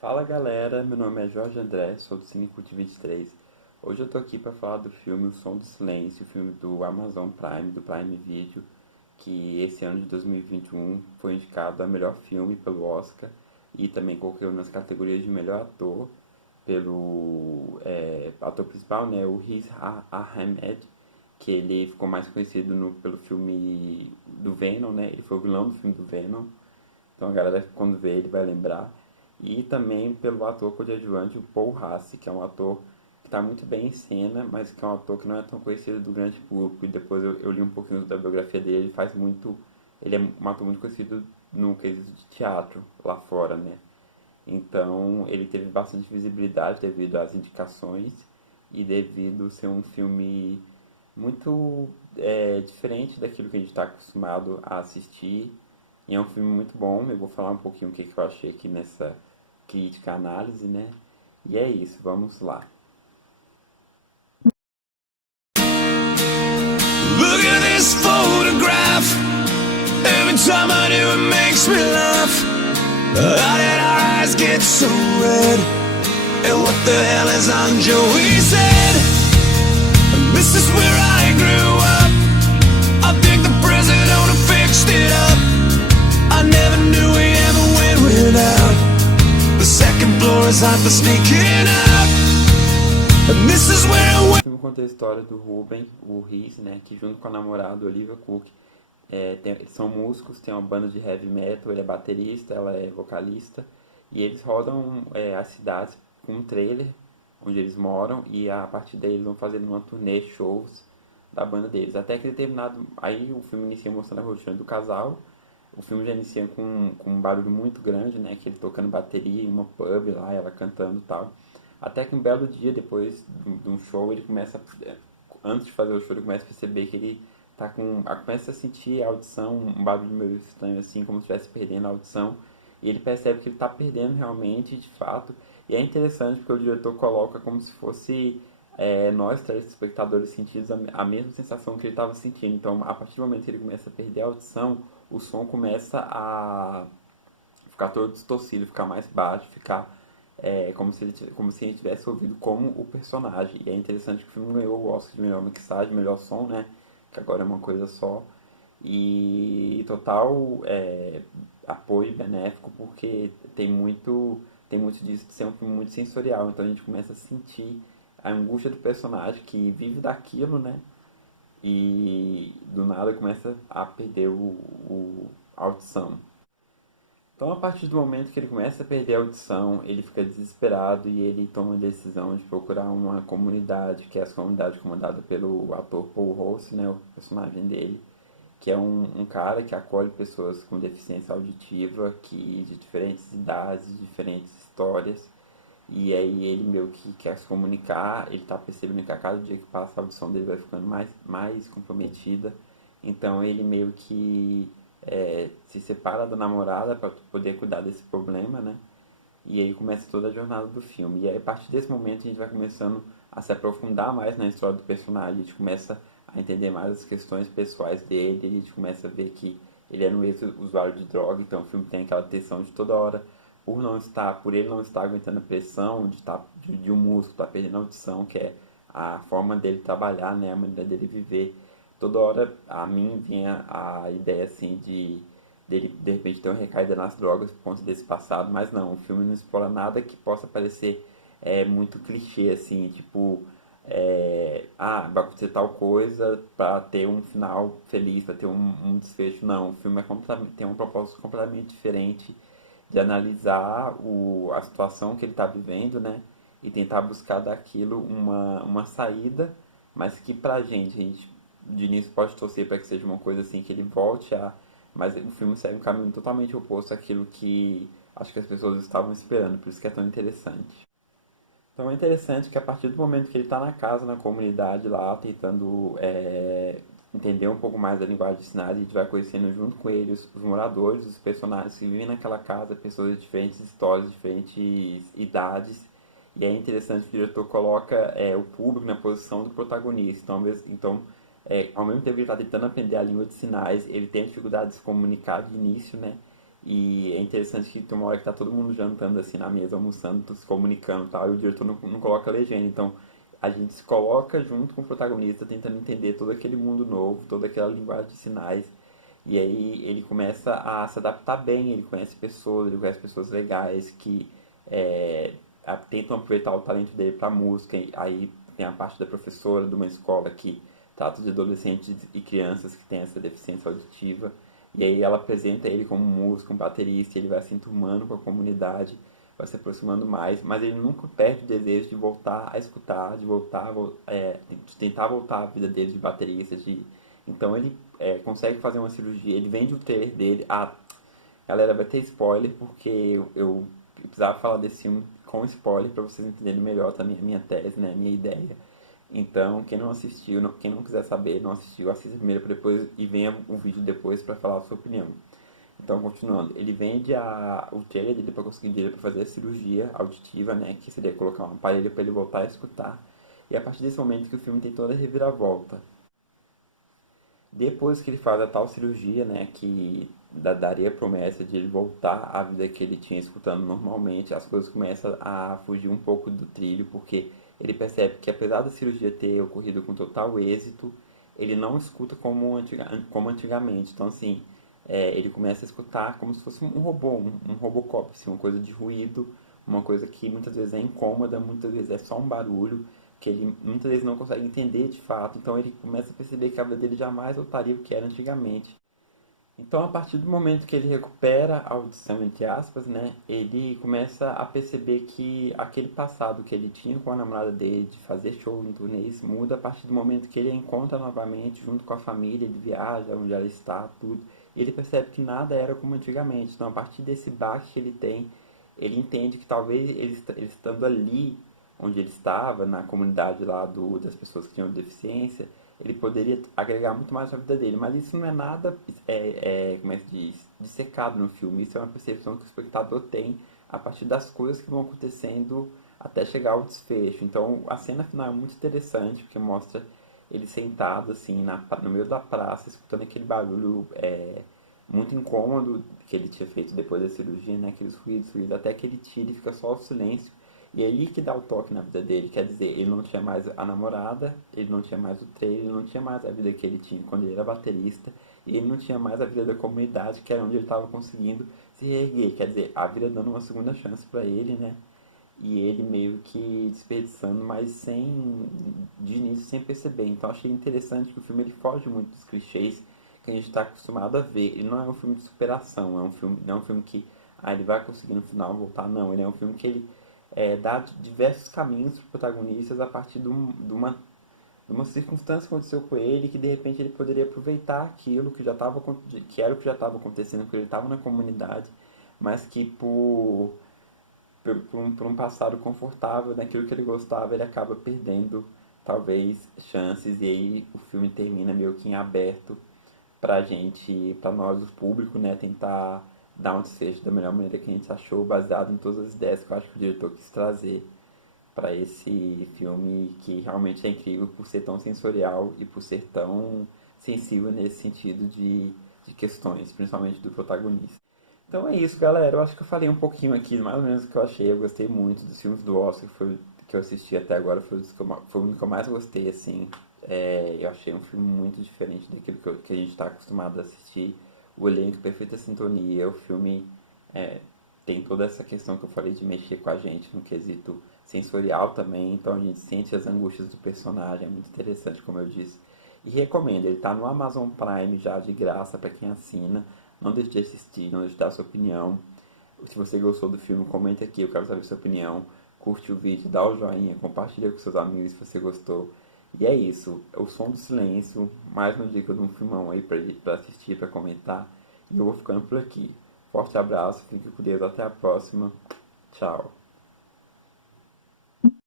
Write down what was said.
Fala galera, meu nome é Jorge André, sou do Cinecult 23. Hoje eu tô aqui para falar do filme O Som do Silêncio, filme do Amazon Prime, do Prime Video, que esse ano de 2021 foi indicado a melhor filme pelo Oscar e também concorreu nas categorias de melhor ator pelo ator principal, né, o Riz Ahmed, que ele ficou mais conhecido pelo filme do Venom, né, ele foi o vilão do filme do Venom, então a galera quando vê ele vai lembrar. E também pelo ator coadjuvante, o Paul Rassi, que é um ator que está muito bem em cena, mas que é um ator que não é tão conhecido do grande público. E depois eu li um pouquinho da biografia dele, ele faz muito. Ele é um ator muito conhecido no quesito de teatro lá fora, né? Então ele teve bastante visibilidade devido às indicações e devido ser um filme muito diferente daquilo que a gente está acostumado a assistir. E é um filme muito bom. Eu vou falar um pouquinho o que eu achei aqui nessa crítica, análise, né? E é isso, vamos lá. Look at this photograph. Every time I do it makes me laugh. How did our eyes get so red? And what the hell is on Joey's head? And this is where I grew up. I think the president fixed it up. I never knew we ever went without. The second floor is hot for sneaking out. And this is where I went. O filme conta a história do Ruben, o Riz, né? Que junto com a namorada Olivia Cook, eles são músicos, tem uma banda de heavy metal, ele é baterista, ela é vocalista. E eles rodam as cidades com um trailer onde eles moram e a partir daí eles vão fazendo uma turnê, shows da banda deles. Até que determinado. Aí o filme inicia mostrando a rotina do casal. O filme já inicia com um barulho muito grande, né? Que ele tocando bateria em uma pub lá, ela cantando e tal. Até que um belo dia, depois de um show, ele começa. Antes de fazer o show, ele começa a perceber que ele tá com. Começa a sentir a audição, um barulho meio estranho, assim, como se estivesse perdendo a audição. E ele percebe que ele tá perdendo realmente, de fato. E é interessante porque o diretor coloca como se fosse nós, telespectadores, sentidos a mesma sensação que ele estava sentindo. Então, a partir do momento que ele começa a perder a audição, o som começa a ficar todo distorcido, ficar mais baixo, ficar como se ele tivesse ouvido como o personagem. E é interessante que o filme ganhou o Oscar de melhor mixagem, melhor som, né? Que agora é uma coisa só. E total apoio benéfico, porque tem muito disso de ser um filme muito sensorial. Então a gente começa a sentir a angústia do personagem que vive daquilo, né? E do nada começa a perder a audição. Então, a partir do momento que ele começa a perder a audição, ele fica desesperado e ele toma a decisão de procurar uma comunidade, que é essa comunidade comandada pelo ator Paul Ross, né, o personagem dele, que é um cara que acolhe pessoas com deficiência auditiva, que de diferentes idades, de diferentes histórias, e aí ele meio que quer se comunicar, ele está percebendo que a cada dia que passa a audição dele vai ficando mais comprometida, então ele meio que se separa da namorada para poder cuidar desse problema, né? E aí começa toda a jornada do filme. E aí, a partir desse momento a gente vai começando a se aprofundar mais na história do personagem, a gente começa a entender mais as questões pessoais dele, a gente começa a ver que ele era um ex-usuário de droga, então o filme tem aquela tensão de toda hora, por ele não estar aguentando a pressão de um músico estar perdendo a audição, que é a forma dele trabalhar, né, a maneira dele viver. Toda hora a mim vinha a ideia assim de dele de repente ter uma recaída nas drogas por conta desse passado, mas não, o filme não explora nada que possa parecer muito clichê, assim, tipo, vai acontecer tal coisa para ter um final feliz, para ter um desfecho. Não, o filme tem um propósito completamente diferente de analisar a situação que ele está vivendo, né? E tentar buscar daquilo uma saída, mas que pra gente, a gente de início pode torcer para que seja uma coisa assim, que ele volte a. Mas o filme segue um caminho totalmente oposto àquilo que acho que as pessoas estavam esperando, por isso que é tão interessante. Então é interessante que a partir do momento que ele está na casa, na comunidade lá, tentando entender um pouco mais da linguagem de sinais, a gente vai conhecendo junto com ele os moradores, os personagens que vivem naquela casa, pessoas de diferentes histórias, diferentes idades. E é interessante que o diretor coloca o público na posição do protagonista. Ao mesmo tempo que ele está tentando aprender a língua de sinais, ele tem dificuldade de se comunicar de início, né? E é interessante que tem uma hora que tá todo mundo jantando assim na mesa, almoçando, tudo se comunicando e tal, e o diretor não coloca legenda. Então a gente se coloca junto com o protagonista tentando entender todo aquele mundo novo, toda aquela linguagem de sinais. E aí ele começa a se adaptar bem, ele conhece pessoas legais que tentam aproveitar o talento dele para música. E aí tem a parte da professora de uma escola que trata de adolescentes e crianças que têm essa deficiência auditiva. E aí ela apresenta ele como músico, um baterista, e ele vai se enturmando com a comunidade, vai se aproximando mais, mas ele nunca perde o desejo de voltar a escutar, de tentar voltar à vida dele de baterista. Então ele consegue fazer uma cirurgia, ele vende o trailer dele. Ah, galera, vai ter spoiler, porque eu precisava falar desse filme com spoiler para vocês entenderem melhor também a minha tese, né, a minha ideia. Então, quem não assistiu, quem não quiser saber, não assistiu, assista primeiro para depois e venha um vídeo depois para falar a sua opinião. Então, continuando, ele vende o trailer dele para conseguir dinheiro para fazer a cirurgia auditiva, né, que seria colocar um aparelho para ele voltar a escutar. E é a partir desse momento que o filme tem toda a reviravolta. Depois que ele faz a tal cirurgia, né, que daria a promessa de ele voltar à vida que ele tinha escutando normalmente, as coisas começam a fugir um pouco do trilho, porque ele percebe que apesar da cirurgia ter ocorrido com total êxito, ele não escuta como antigamente. Então, assim, ele começa a escutar como se fosse um robô, um Robocop, assim, uma coisa de ruído, uma coisa que muitas vezes é incômoda, muitas vezes é só um barulho, que ele muitas vezes não consegue entender de fato. Então ele começa a perceber que a vida dele jamais voltaria ao que era antigamente. Então, a partir do momento que ele recupera a audição, entre aspas, né, ele começa a perceber que aquele passado que ele tinha com a namorada dele, de fazer show em turnês, muda a partir do momento que ele a encontra novamente, junto com a família, ele viaja onde ela está, tudo. Ele percebe que nada era como antigamente. Então, a partir desse baque que ele tem, ele entende que talvez ele estando ali, onde ele estava, na comunidade lá das pessoas que tinham deficiência, ele poderia agregar muito mais na vida dele. Mas isso não é nada, como é que diz, dissecado no filme. Isso é uma percepção que o espectador tem a partir das coisas que vão acontecendo até chegar ao desfecho. Então a cena final é muito interessante, porque mostra ele sentado assim no meio da praça, escutando aquele barulho muito incômodo que ele tinha feito depois da cirurgia, né? Aqueles ruídos, até que ele tira e fica só o silêncio. E é aí que dá o toque na vida dele, quer dizer, ele não tinha mais a namorada, ele não tinha mais o trailer, ele não tinha mais a vida que ele tinha quando ele era baterista, e ele não tinha mais a vida da comunidade, que era onde ele estava conseguindo se reerguer, quer dizer, a vida dando uma segunda chance para ele, né? E ele meio que desperdiçando, mas de início sem perceber. Então achei interessante que o filme ele foge muito dos clichês que a gente está acostumado a ver. Ele não é um filme de superação, não é um filme que ele vai conseguir no final voltar, não. Ele é um filme que ele dá diversos caminhos para os protagonistas a partir de uma circunstância que aconteceu com ele, que de repente ele poderia aproveitar aquilo que era o que já estava acontecendo, porque ele estava na comunidade, mas que por um passado confortável naquilo que ele gostava, ele acaba perdendo talvez chances, e aí o filme termina meio que em aberto pra gente, pra nós, o público, né, tentar dar um desfecho da melhor maneira que a gente achou, baseado em todas as ideias que eu acho que o diretor quis trazer para esse filme, que realmente é incrível por ser tão sensorial e por ser tão sensível nesse sentido de questões, principalmente do protagonista. Então é isso, galera. Eu acho que eu falei um pouquinho aqui, mais ou menos o que eu achei. Eu gostei muito dos filmes do Oscar, que eu assisti até agora, foi o que eu mais gostei, assim. Eu achei um filme muito diferente daquilo que a gente está acostumado a assistir. O elenco, perfeita sintonia. O filme tem toda essa questão que eu falei de mexer com a gente no quesito sensorial também. Então a gente sente as angústias do personagem. É muito interessante, como eu disse. E recomendo, ele está no Amazon Prime já de graça para quem assina. Não deixe de assistir, não deixe de dar a sua opinião. Se você gostou do filme, comenta aqui, eu quero saber a sua opinião. Curte o vídeo, dá o joinha, compartilha com seus amigos se você gostou. E é isso, O Som do Silêncio, mais uma dica de um filmão aí pra assistir, pra comentar. E eu vou ficando por aqui. Forte abraço, fique com Deus, até a próxima. Tchau.